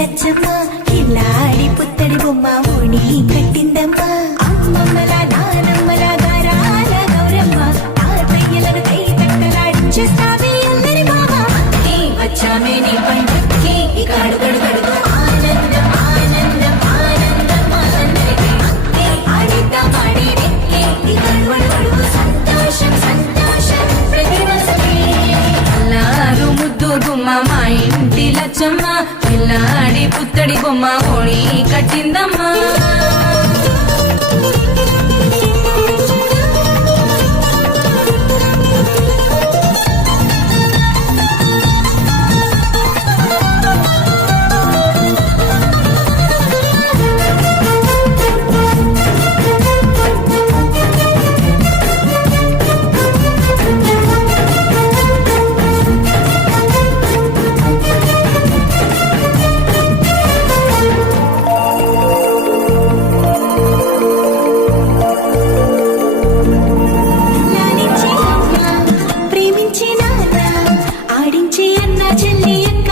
లచ్చమ్మ కిల్లాడి పుత్తడి బొమ్మ ఓణి కట్టిందమ్మ అమ్మమ్మల నానమ్మల గారాల గౌరమ్మ తాతయ్యలను కై తట్టలాడించేస్తావే అందరి బావ అక్కి వచ్చామే నీ పండక్కి ఇక అడుగడుగడుగు ఆనందం ఆనందం ఆనందం మాలందరికీ అక్కి ఆడిద్దాం ఆడేడెక్కి ఇక అడుగడుగడుగు సంతోషం సంతోషం ప్రతి మనసుకి అల్లారు ముద్దు గుమ్మ మా ఇంటి లచ్చమ్మ పిల్లాడి పుత్తడి బొమ్మ ఓణి కట్టిందమ్మా లాలించి అమ్మ ప్రేమించి నాన్న ఆడించి అన్న చెల్లి అక్క